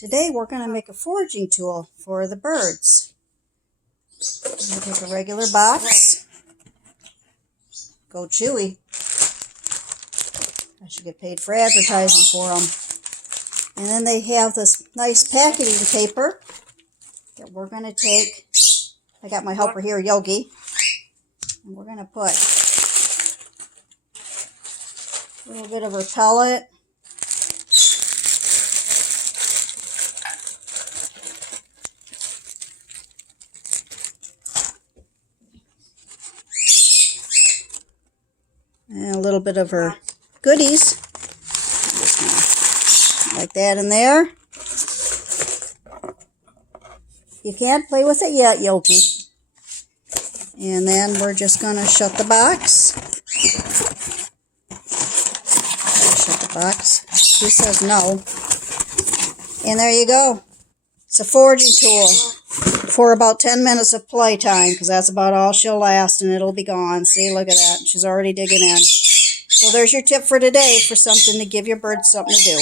Today we're going to make a foraging tool for the birds. I'm going to take a regular box. Go Chewy. I should get paid for advertising for them. And then they have this nice packaging paper that we're going to take. I got my helper here, Yogi. And we're going to put a little bit of repellent. And a little bit of her goodies. Like that in there. You can't play with it yet, Yogi. And then we're just going to shut the box. Shut the box. She says no. And there you go. It's a foraging tool for about 10 minutes of playtime, because that's about all she'll last, and it'll be gone. See, look at that. She's already digging in. Well, there's your tip for today for something to give your birds something to do.